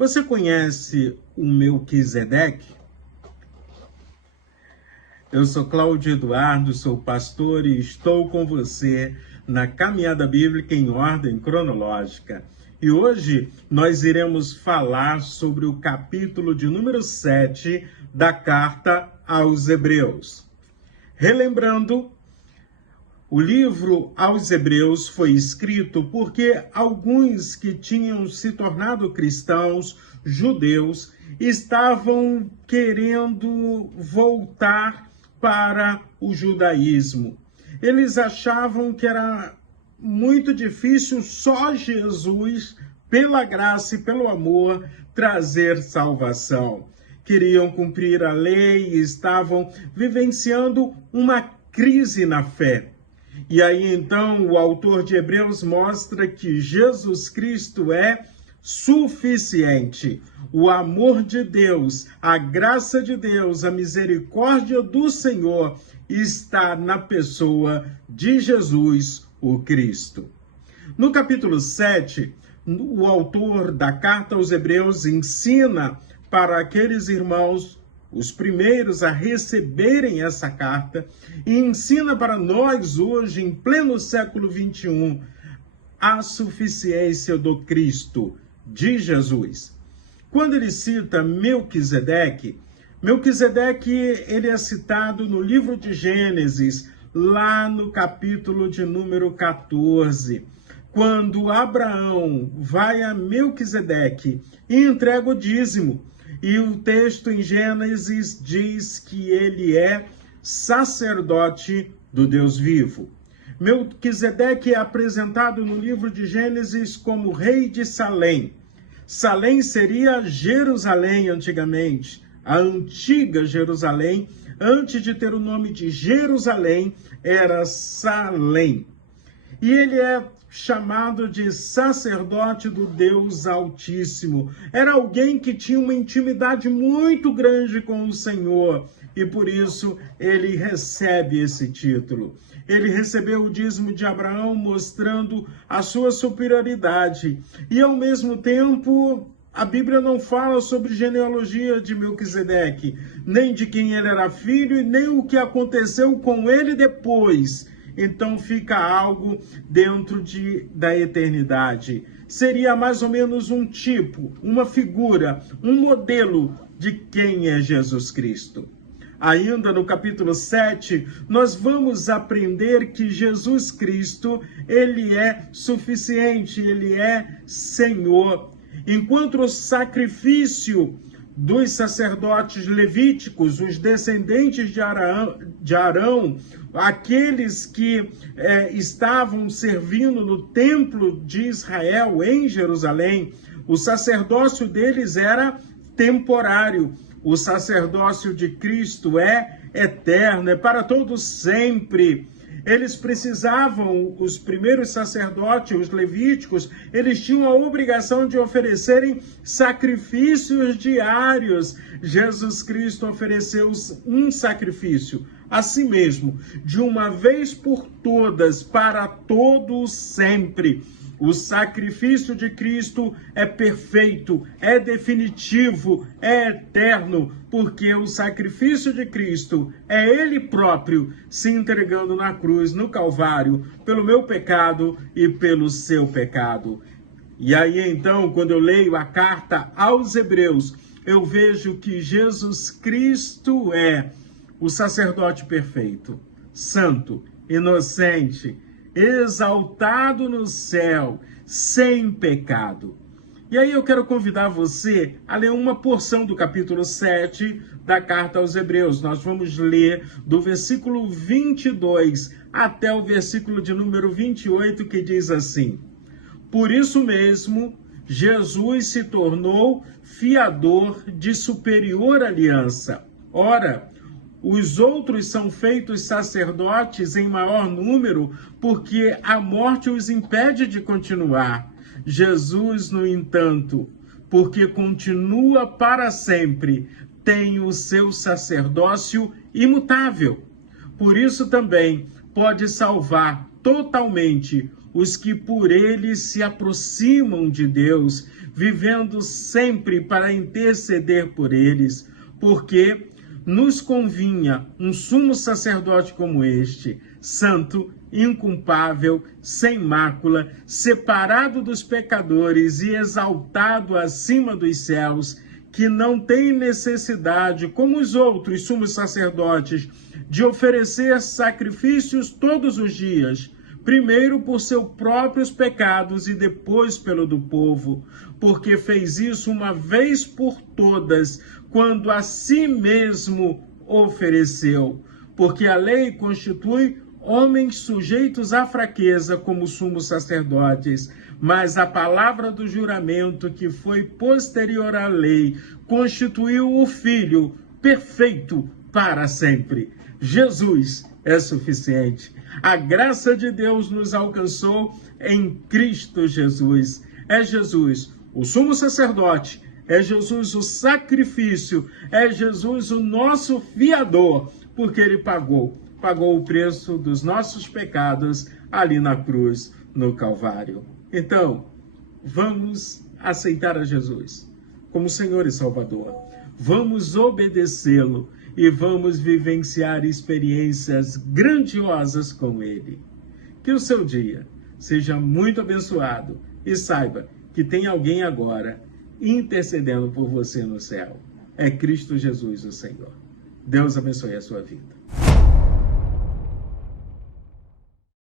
Você conhece o Melquisedeque? Eu sou Cláudio Eduardo, sou pastor e estou com você na Caminhada Bíblica em ordem cronológica. E hoje nós iremos falar sobre o capítulo de número 7 da Carta aos Hebreus. Relembrando, o livro aos Hebreus foi escrito porque alguns que tinham se tornado cristãos, judeus, estavam querendo voltar para o judaísmo. Eles achavam que era muito difícil só Jesus, pela graça e pelo amor, trazer salvação. Queriam cumprir a lei e estavam vivenciando uma crise na fé. E aí então o autor de Hebreus mostra que Jesus Cristo é suficiente. O amor de Deus, a graça de Deus, a misericórdia do Senhor está na pessoa de Jesus, o Cristo. No capítulo 7, o autor da Carta aos Hebreus ensina para aqueles irmãos, os primeiros a receberem essa carta, e ensina para nós hoje, em pleno século XXI, a suficiência do Cristo, de Jesus. Quando ele cita Melquisedeque, ele é citado no livro de Gênesis, lá no capítulo de número 14, quando Abraão vai a Melquisedeque e entrega o dízimo. E o texto em Gênesis diz que ele é sacerdote do Deus vivo. Melquisedeque é apresentado no livro de Gênesis como rei de Salém. Salém seria Jerusalém antigamente, a antiga Jerusalém, antes de ter o nome de Jerusalém, era Salém. E ele é chamado de sacerdote do Deus Altíssimo. Era alguém que tinha uma intimidade muito grande com o Senhor e por isso ele recebe esse título. Ele recebeu o dízimo de Abraão mostrando a sua superioridade e ao mesmo tempo a Bíblia não fala sobre genealogia de Melquisedeque, nem de quem ele era filho e nem o que aconteceu com ele depois. Então fica algo dentro da eternidade. Seria mais ou menos um tipo, uma figura, um modelo de quem é Jesus Cristo. Ainda no capítulo 7, nós vamos aprender que Jesus Cristo, ele é suficiente, ele é Senhor. Enquanto o sacrifício dos sacerdotes levíticos, os descendentes de Arão, aqueles que estavam servindo no templo de Israel em Jerusalém, o sacerdócio deles era temporário. O sacerdócio de Cristo é eterno, é para todos sempre. Eles precisavam, os primeiros sacerdotes, os levíticos, eles tinham a obrigação de oferecerem sacrifícios diários. Jesus Cristo ofereceu um sacrifício a si mesmo, de uma vez por todas, para todo sempre. O sacrifício de Cristo é perfeito, é definitivo, é eterno, porque o sacrifício de Cristo é Ele próprio se entregando na cruz, no Calvário, pelo meu pecado e pelo seu pecado. E aí então, quando eu leio a carta aos Hebreus, eu vejo que Jesus Cristo é o sacerdote perfeito, santo, inocente, exaltado no céu, sem pecado. E aí eu quero convidar você a ler uma porção do capítulo 7 da Carta aos Hebreus. Nós vamos ler do versículo 22 até o versículo de número 28, que diz assim: Por isso mesmo, Jesus se tornou fiador de superior aliança. Ora, os outros são feitos sacerdotes em maior número, porque a morte os impede de continuar. Jesus, no entanto, porque continua para sempre, tem o seu sacerdócio imutável. Por isso também pode salvar totalmente os que por ele se aproximam de Deus, vivendo sempre para interceder por eles, porque nos convinha um sumo sacerdote como este, santo, inculpável, sem mácula, separado dos pecadores e exaltado acima dos céus, que não tem necessidade, como os outros sumos sacerdotes, de oferecer sacrifícios todos os dias, primeiro por seus próprios pecados e depois pelo do povo, porque fez isso uma vez por todas, quando a si mesmo ofereceu. Porque a lei constitui homens sujeitos à fraqueza como sumos sacerdotes, mas a palavra do juramento, que foi posterior à lei, constituiu o Filho perfeito para sempre. Jesus é suficiente. A graça de Deus nos alcançou em Cristo Jesus. É Jesus o sumo sacerdote, é Jesus o sacrifício, é Jesus o nosso fiador, porque ele pagou o preço dos nossos pecados ali na cruz, no Calvário. Então, vamos aceitar a Jesus como Senhor e Salvador. Vamos obedecê-lo e vamos vivenciar experiências grandiosas com ele. Que o seu dia seja muito abençoado e saiba que tem alguém agora intercedendo por você no céu. É Cristo Jesus, o Senhor. Deus abençoe a sua vida.